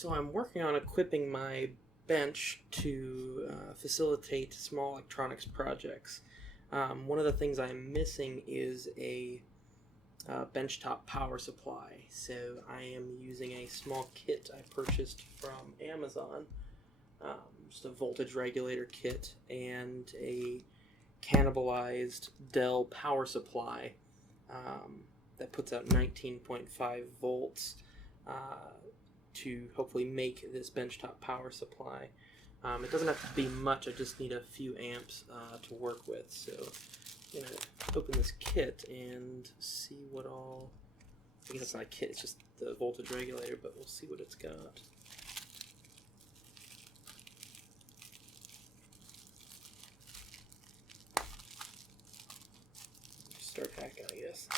So I'm working on equipping my bench to facilitate small electronics projects. One of the things I'm missing is a benchtop power supply. So I am using a small kit I purchased from Amazon, just a voltage regulator kit and a cannibalized Dell power supply that puts out 19.5 volts to hopefully make this benchtop power supply. It doesn't have to be much, I just need a few amps to work with. So I'm going to open this kit and see what all... I guess it's not a kit, it's just the voltage regulator, but we'll see what it's got. Start hacking, I guess.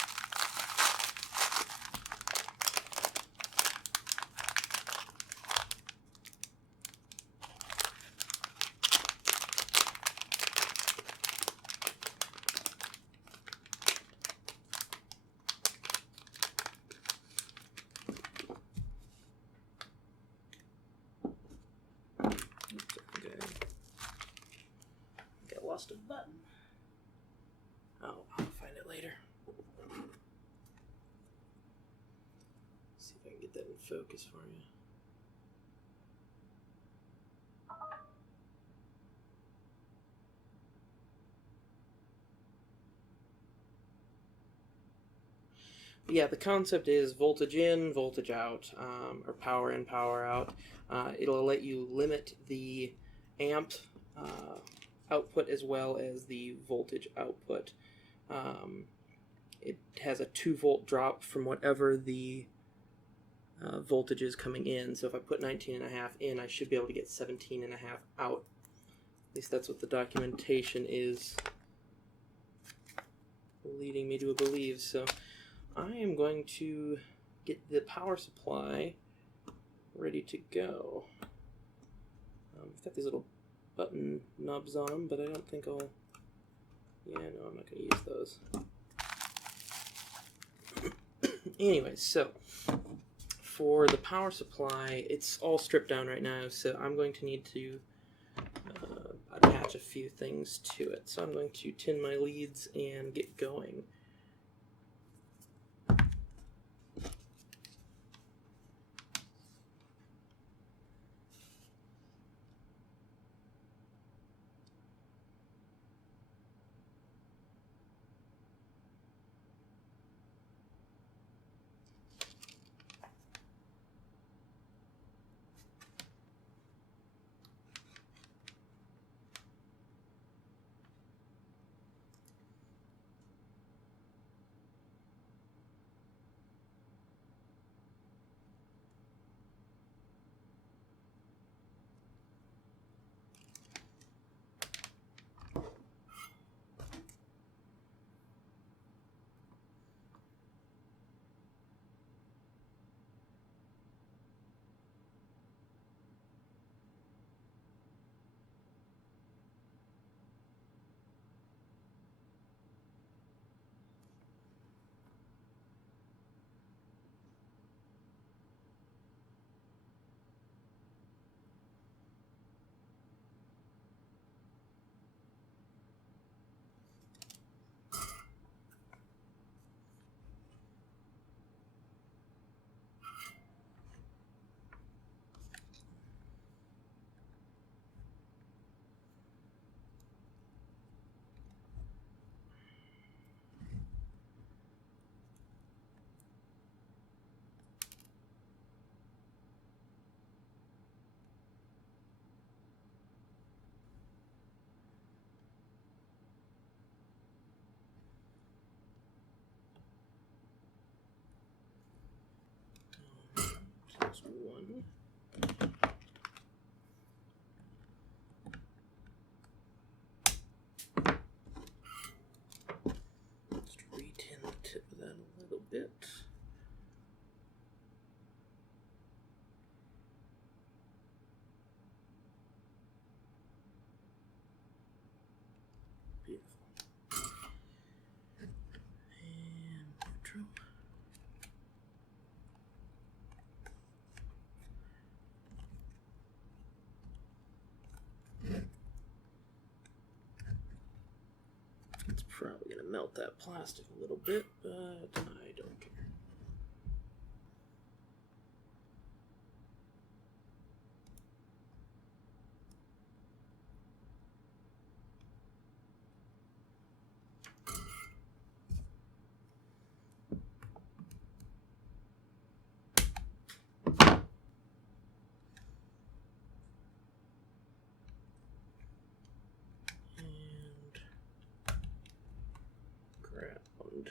Lost a button. Oh, I'll find it later. See if I can get that in focus for you. But yeah, the concept is voltage in, voltage out, or power in, power out. It'll let you limit the amp output as well as the voltage output. It has a 2-volt drop from whatever the voltage is coming in. So if I put 19.5 in, I should be able to get 17.5 out. At least that's what the documentation is leading me to believe. So I am going to get the power supply ready to go. I've got these little button knobs on them, but I don't think I'll... Yeah, no, I'm not going to use those. Anyway, so for the power supply, it's all stripped down right now, so I'm going to need to attach a few things to it. So I'm going to tin my leads and get going. Just one. Just re-tin the tip of that a little bit. Beautiful. And neutral. Probably gonna melt that plastic a little bit, but I don't care. Ground.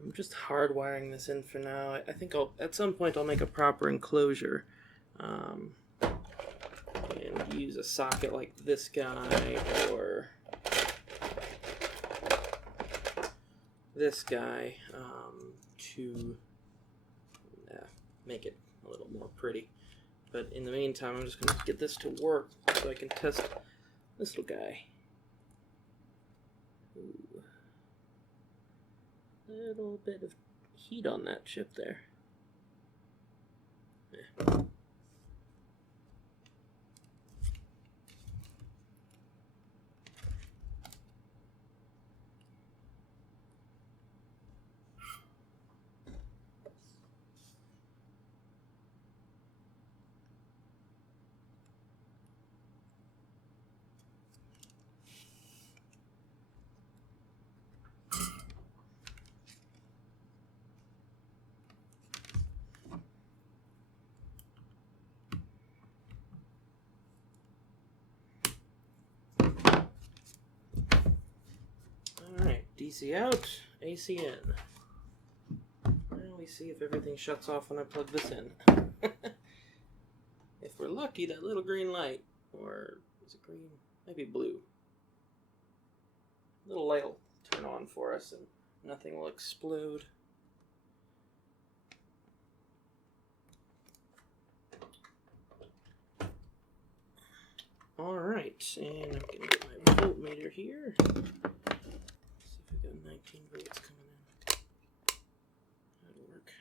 I'm just hardwiring this in for now. I think at some point I'll make a proper enclosure and use a socket like this guy or this guy to make it a little more pretty. But in the meantime, I'm just going to get this to work so I can test this little guy. Ooh. Little bit of heat on that chip there. Yeah. DC out, AC in. Now we see if everything shuts off when I plug this in. If we're lucky, that little green light, or is it green? Maybe blue. Little light will turn on for us and nothing will explode. Alright, and I'm going to get my voltmeter here. 19 volts coming in. That'll work.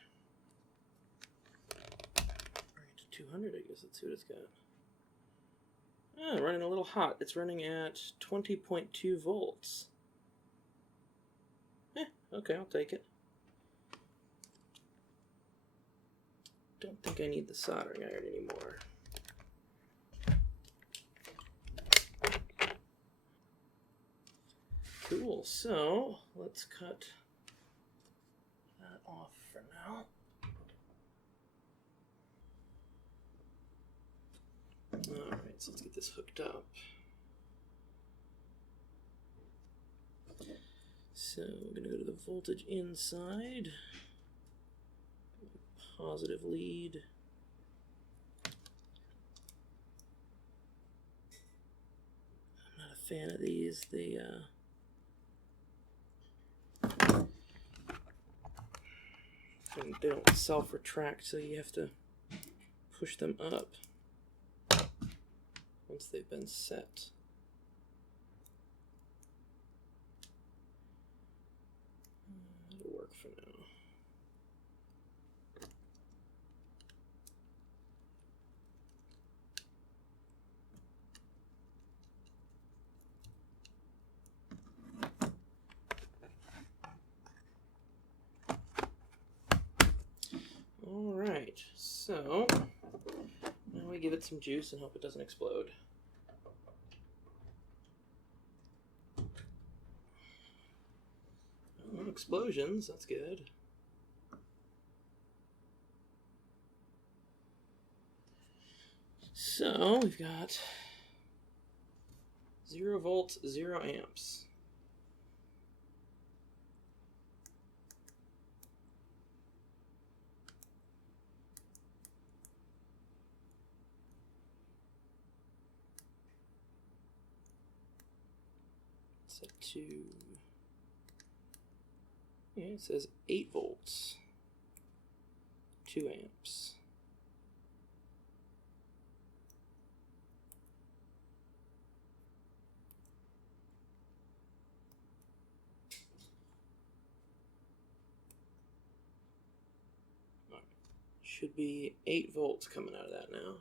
Right to 200, I guess. Let's see what it's got. Ah, running a little hot. It's running at 20.2 volts. Okay, I'll take it. Don't think I need the soldering iron anymore. Cool, so let's cut that off for now. Alright, so let's get this hooked up. So I'm going to go to the voltage inside. Positive lead. I'm not a fan of these. They don't self-retract, so you have to push them up once they've been set. It'll work for now. Alright, so now we give it some juice and hope it doesn't explode. Oh, explosions, that's good. So we've got 0 volts, 0 amps. Set to, yeah, it says 8 volts, 2 amps. Should be 8 volts coming out of that now.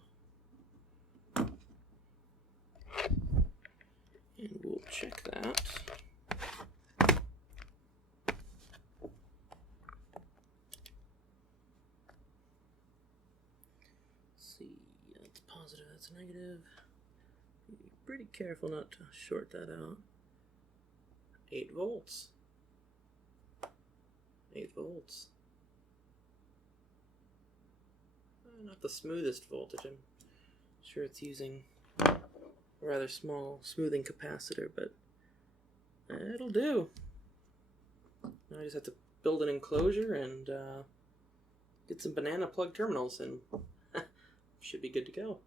And we'll check that. Let's see, that's positive, that's negative. Be pretty careful not to short that out. 8 volts. 8 volts. Not the smoothest voltage. I'm sure it's using a rather small smoothing capacitor, but it'll do. Now I just have to build an enclosure and get some banana plug terminals, and should be good to go.